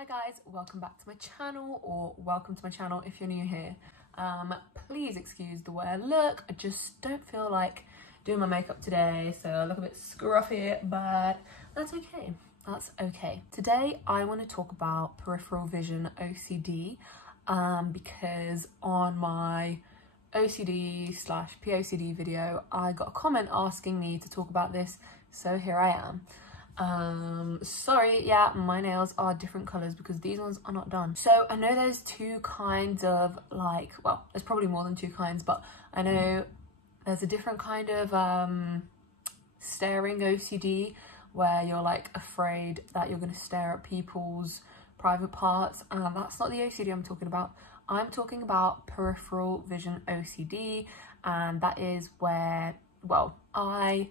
Hi guys, welcome back to my channel, or welcome to my channel if you're new here. Please excuse the way I look. I just don't feel like doing my makeup today, so I look a bit scruffy, but that's okay. That's okay. Today I want to talk about peripheral vision OCD because on my OCD/POCD video I got a comment asking me to talk about this, so here I am. Sorry, yeah, my nails are different colors because these ones are not done. So I know there's two kinds of well, there's probably more than two kinds, but I know there's a different kind of staring OCD where you're like afraid that you're going to stare at people's private parts, and that's not the OCD I'm talking about. I'm talking about peripheral vision OCD, and that is where, well, I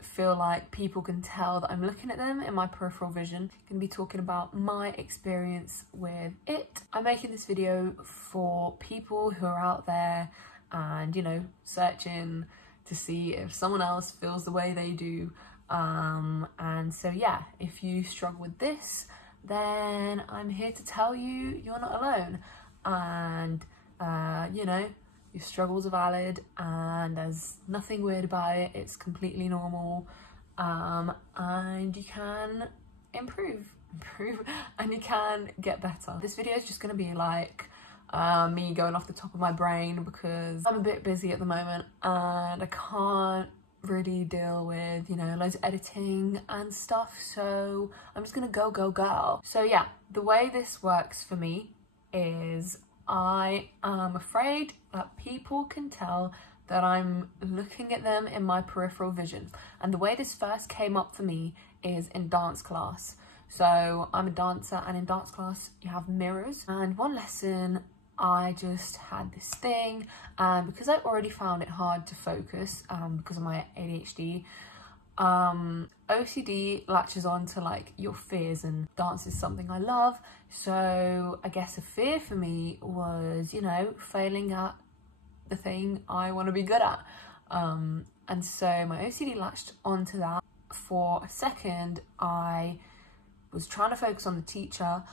feel like people can tell that I'm looking at them in my peripheral vision. I'm going to be talking about my experience with it. I'm making this video for people who are out there and, you know, searching to see if someone else feels the way they do. And so yeah, if you struggle with this, then I'm here to tell you you're not alone. And you know, your struggles are valid and there's nothing weird about it. It's completely normal, and you can improve and you can get better. This video is just going to be like me going off the top of my brain because I'm a bit busy at the moment and I can't really deal with, you know, loads of editing and stuff, so I'm just gonna go. So yeah, the way this works for me is I am afraid that people can tell that I'm looking at them in my peripheral vision. And the way this first came up for me is in dance class. So I'm a dancer, and in dance class you have mirrors, and one lesson I just had this thing, and because I already found it hard to focus because of my ADHD, OCD latches on to like your fears, and dance is something I love. So I guess a fear for me was, you know, failing at the thing I want to be good at. And so my OCD latched onto that. For a second, I was trying to focus on the teacher,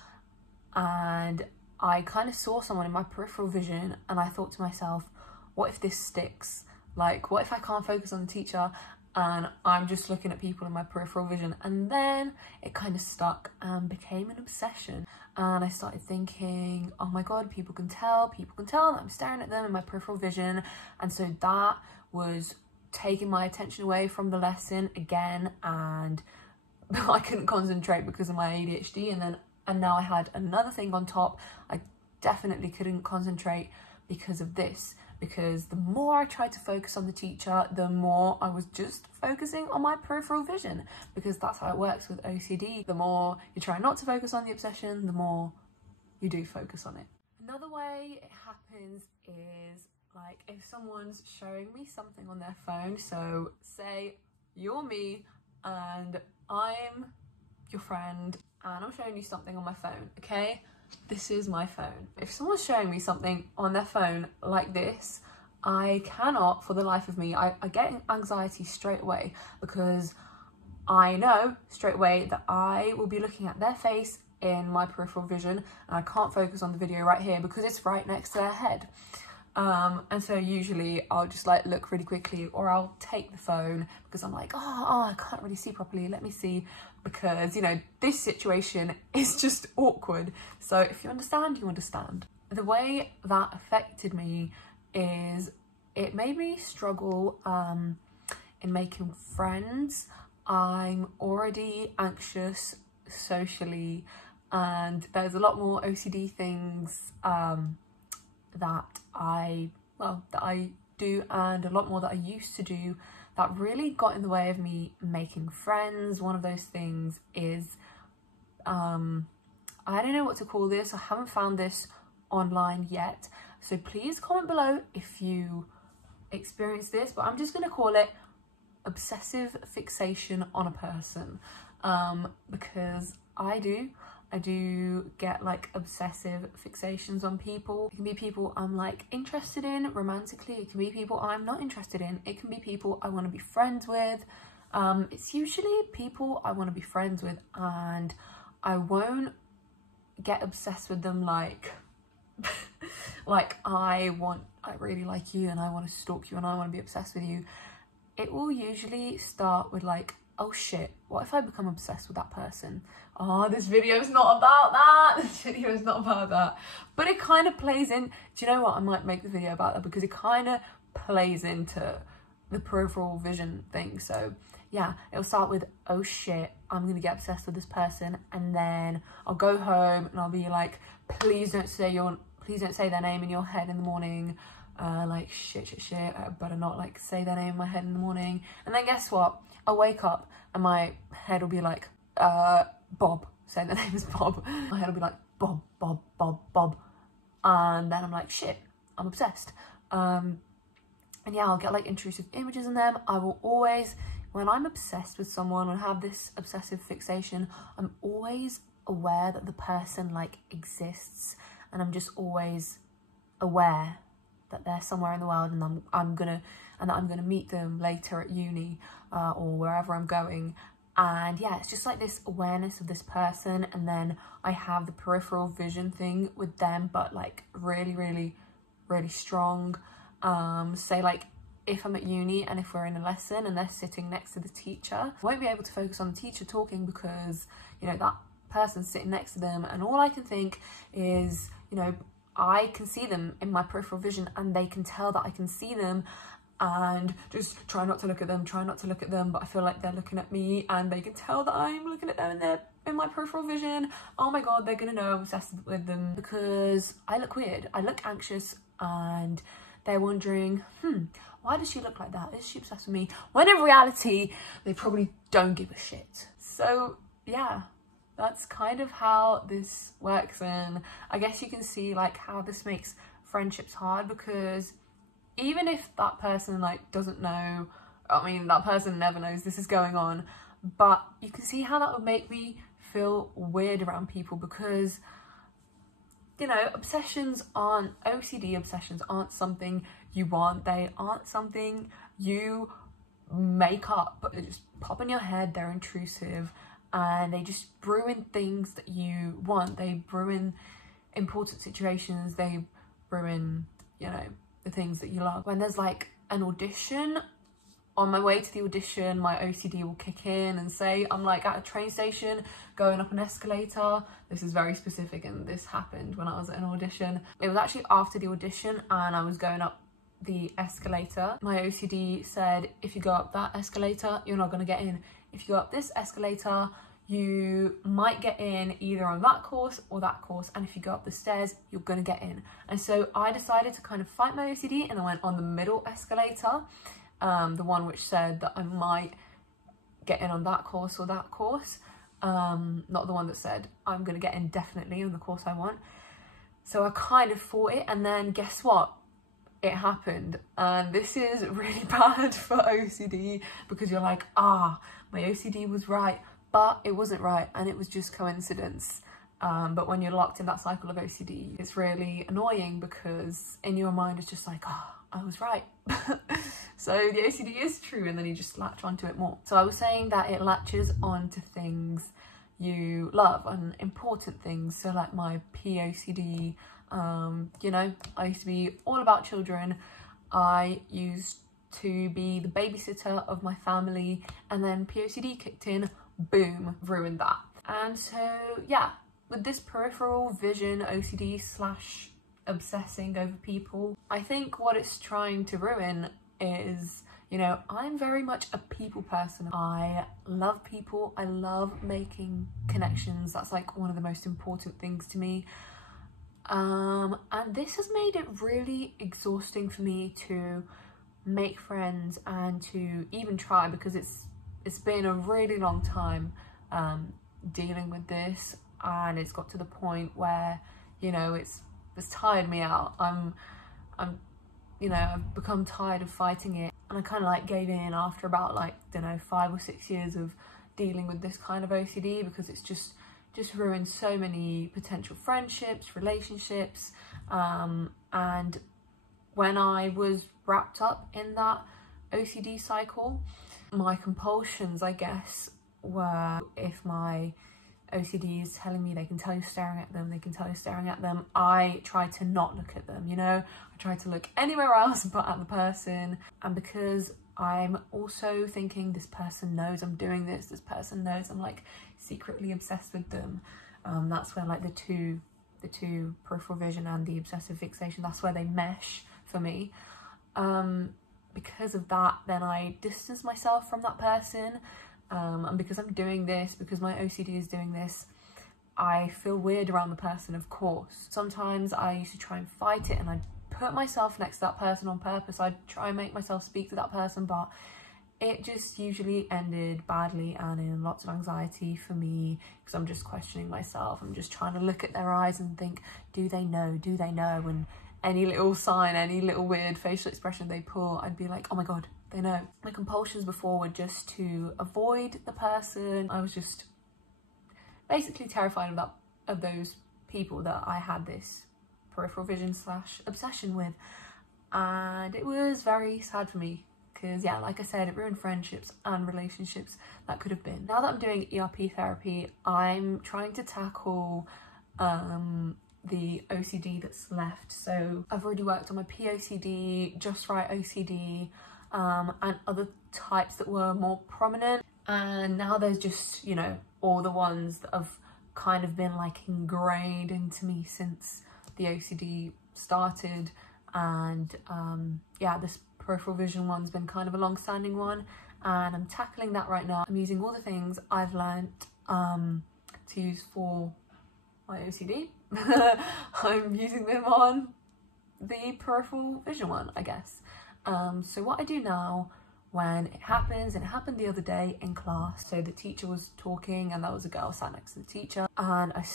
and I kind of saw someone in my peripheral vision, and I thought to myself, what if this sticks? Like, what if I can't focus on the teacher and I'm just looking at people in my peripheral vision? And then it kind of stuck and became an obsession. And I started thinking, oh my God, people can tell that I'm staring at them in my peripheral vision. And so that was taking my attention away from the lesson again, and I couldn't concentrate because of my ADHD. And now I had another thing on top. I definitely couldn't concentrate because of this, because the more I tried to focus on the teacher, the more I was just focusing on my peripheral vision, because that's how it works with OCD. The more you try not to focus on the obsession, the more you do focus on it. Another way it happens is like if someone's showing me something on their phone. So say you're me and I'm your friend, and I'm showing you something on my phone, okay? This is my phone. If someone's showing me something on their phone like this, I cannot, for the life of me, I get anxiety straight away, because I know straight away that I will be looking at their face in my peripheral vision, and I can't focus on the video right here because it's right next to their head. And so usually I'll just like look really quickly, or I'll take the phone because I'm like, oh, I can't really see properly, let me see, because, you know, this situation is just awkward. So if you understand, you understand. The way that affected me is it made me struggle in making friends. I'm already anxious socially, and there's a lot more OCD things that I do, and a lot more that I used to do, that really got in the way of me making friends. One of those things is, I don't know what to call this. I haven't found this online yet, so please comment below if you experience this, but I'm just going to call it obsessive fixation on a person, because I do get like obsessive fixations on people. It can be people I'm like interested in romantically, it can be people I'm not interested in, it can be people I want to be friends with. It's usually people I want to be friends with, and I won't get obsessed with them like like I really like you and I want to stalk you and I want to be obsessed with you. It will usually start with like, oh shit, what if I become obsessed with that person? Oh, this video is not about that. This video is not about that. But it kind of plays in, do you know what? I might make the video about that because it kind of plays into the peripheral vision thing. So yeah, it'll start with, oh shit, I'm going to get obsessed with this person. And then I'll go home and I'll be like, please don't say their name in your head in the morning. Like shit, I better not like say their name in my head in the morning. And then guess what? I'll wake up and my head will be like, Bob. Say their name is Bob. My head will be like, Bob. And then I'm like, shit, I'm obsessed. And yeah, I'll get like intrusive images in them. I will always, when I'm obsessed with someone or have this obsessive fixation, I'm always aware that the person like exists, and I'm just always aware that they're somewhere in the world, and that I'm gonna meet them later at uni or wherever I'm going. And yeah, it's just like this awareness of this person, and then I have the peripheral vision thing with them, but like really strong. Say like if I'm at uni and if we're in a lesson and they're sitting next to the teacher, I won't be able to focus on the teacher talking because, you know, that person's sitting next to them, and all I can think is, you know, I can see them in my peripheral vision and they can tell that I can see them, and just try not to look at them, but I feel like they're looking at me and they can tell that I'm looking at them and they're in my peripheral vision. Oh my god, they're gonna know I'm obsessed with them because I look weird, I look anxious, and they're wondering, why does she look like that? Is she obsessed with me? When in reality, they probably don't give a shit. So yeah, that's kind of how this works. And I guess you can see like how this makes friendships hard, because even if that person like doesn't know, I mean, that person never knows this is going on, but you can see how that would make me feel weird around people, because, you know, OCD obsessions aren't something you want. They aren't something you make up, but they just pop in your head. They're intrusive and they just ruin things that you want. They ruin important situations. They ruin, you know, the things that you love. When there's like an audition, on my way to the audition, my OCD will kick in and say, I'm like at a train station going up an escalator. This is very specific and this happened when I was at an audition. It was actually after the audition and I was going up the escalator. My OCD said, if you go up that escalator, you're not gonna get in. If you go up this escalator, you might get in either on that course or that course, and if you go up the stairs, you're gonna get in. And so I decided to kind of fight my OCD, and I went on the middle escalator, the one which said that I might get in on that course or that course, not the one that said I'm gonna get in definitely on the course I want. So I kind of fought it, and then guess what? It happened. And this is really bad for OCD, because you're like, my OCD was right, but it wasn't right, and it was just coincidence. But when you're locked in that cycle of OCD, it's really annoying, because in your mind it's just like, I was right. So the OCD is true, and then you just latch onto it more. So I was saying that it latches onto things you love and important things. So like my POCD, you know, I used to be all about children. I used to be the babysitter of my family, and then POCD kicked in, boom, ruined that. And so yeah, with this peripheral vision OCD slash obsessing over people, I think what it's trying to ruin is, you know, I'm very much a people person. I love people. I love making connections. That's like one of the most important things to me. And this has made it really exhausting for me to make friends and to even try, because it's been a really long time dealing with this, and it's got to the point where, you know, it's tired me out. I'm you know, I've become tired of fighting it, and I kind of like gave in after about like, I don't know, 5 or 6 years of dealing with this kind of OCD, because it's just ruined so many potential friendships, relationships. And when I was wrapped up in that OCD cycle, my compulsions, I guess, were if my OCD is telling me they can tell you're staring at them, they can tell you're staring at them, I try to not look at them, you know? I try to look anywhere else but at the person. And because I'm also thinking this person knows I'm doing this, this person knows I'm like secretly obsessed with them, that's where like the two peripheral vision and the obsessive fixation, that's where they mesh for me. Because of that, then I distance myself from that person, and because I'm doing this, because my OCD is doing this, I feel weird around the person, of course. Sometimes I used to try and fight it and I'd put myself next to that person on purpose. I'd try and make myself speak to that person, but it just usually ended badly and in lots of anxiety for me, because I'm just questioning myself. I'm just trying to look at their eyes and think, do they know? Do they know? And any little sign, any little weird facial expression they pull, I'd be like, oh my God, they know. My compulsions before were just to avoid the person. I was just basically terrified of those people that I had this peripheral vision / obsession with. And it was very sad for me, because yeah, like I said, it ruined friendships and relationships that could have been. Now that I'm doing ERP therapy, I'm trying to tackle the OCD that's left. So I've already worked on my POCD, just right OCD, and other types that were more prominent. And now there's just, you know, all the ones that have kind of been like ingrained into me since the OCD started. And yeah, this peripheral vision one's been kind of a long-standing one, and I'm tackling that right now. I'm using all the things I've learned to use for my OCD. I'm using them on the peripheral vision one, I guess. So what I do now when it happens, and it happened the other day in class, so the teacher was talking and there was a girl sat next to the teacher, and I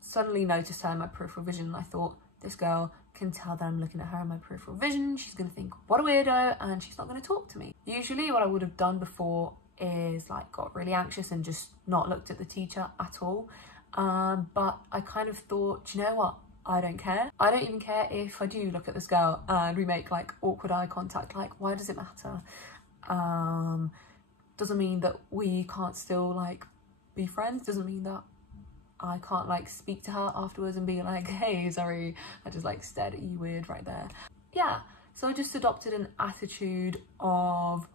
suddenly noticed her in my peripheral vision, and I thought, this girl can tell that I'm looking at her in my peripheral vision, she's going to think what a weirdo, and she's not going to talk to me. Usually what I would have done before is like got really anxious and just not looked at the teacher at all, but I kind of thought, do you know what, I don't care. I don't even care if I do look at this girl and we make like awkward eye contact. Like, why does it matter? Doesn't mean that we can't still like be friends, doesn't mean that I can't like speak to her afterwards and be like, hey, sorry, I just like stared at you weird right there. Yeah, so I just adopted an attitude of,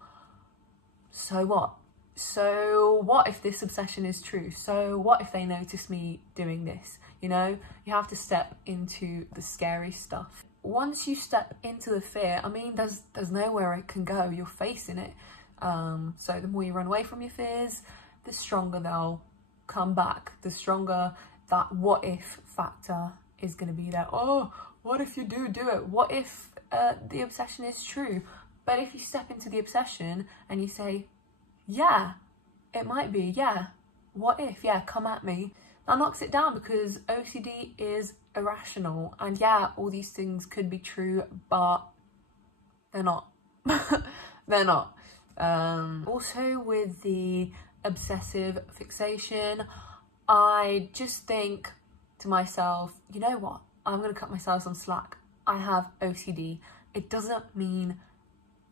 so what? So what if this obsession is true? So what if they notice me doing this? You know, you have to step into the scary stuff. Once you step into the fear, I mean, there's nowhere it can go. You're facing it. So the more you run away from your fears, the stronger they'll come back. The stronger that what if factor is going to be there. Oh, what if you do it? What if the obsession is true? But if you step into the obsession and you say, yeah, it might be, yeah, what if, yeah, come at me, that knocks it down, because OCD is irrational, and yeah, all these things could be true, but they're not. They're not. Also with the obsessive fixation, I just think to myself, you know what, I'm gonna cut myself some slack. I have OCD. It doesn't mean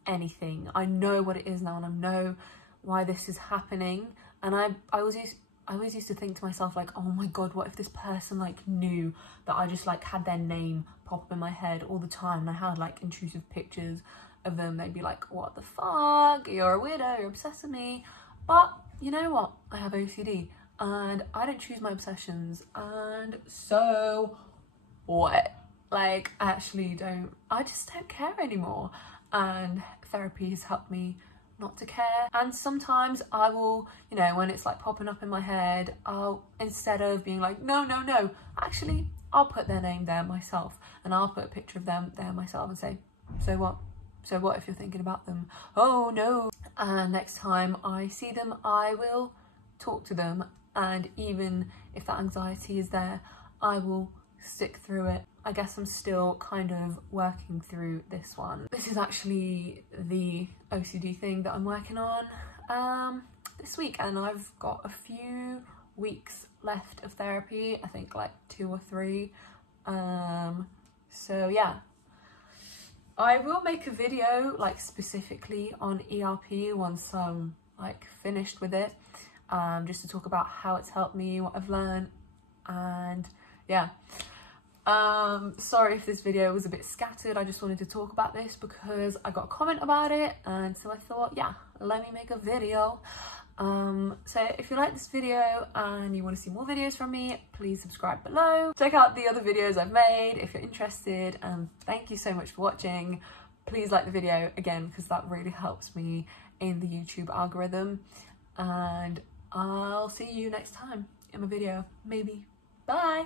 anything. I know what it is now, and I know why this is happening. And I always used to think to myself, like, oh my God, what if this person like knew that I just like had their name pop up in my head all the time, and I had like intrusive pictures of them. They'd be like, what the fuck, you're a weirdo, you're obsessed with me. But you know what, I have OCD and I don't choose my obsessions, and so what? Like, I just don't care anymore. And therapy has helped me not to care. And sometimes I will, you know, when it's like popping up in my head, I'll, instead of being like, no, actually I'll put their name there myself, and I'll put a picture of them there myself and say, so what? So what if you're thinking about them? Oh no. And next time I see them, I will talk to them. And even if that anxiety is there, I will stick through it. I guess I'm still kind of working through this one. This is actually the OCD thing that I'm working on this week, and I've got a few weeks left of therapy, I think like 2 or 3. So yeah, I will make a video like specifically on ERP once I'm like finished with it. just to talk about how it's helped me, what I've learned, and yeah. Sorry if this video was a bit scattered. I just wanted to talk about this because I got a comment about it, and so I thought, yeah, let me make a video. So if you like this video and you want to see more videos from me, please subscribe below. Check out the other videos I've made if you're interested, and thank you so much for watching. Please like the video again, because that really helps me in the YouTube algorithm, and I'll see you next time in my video, maybe. Bye.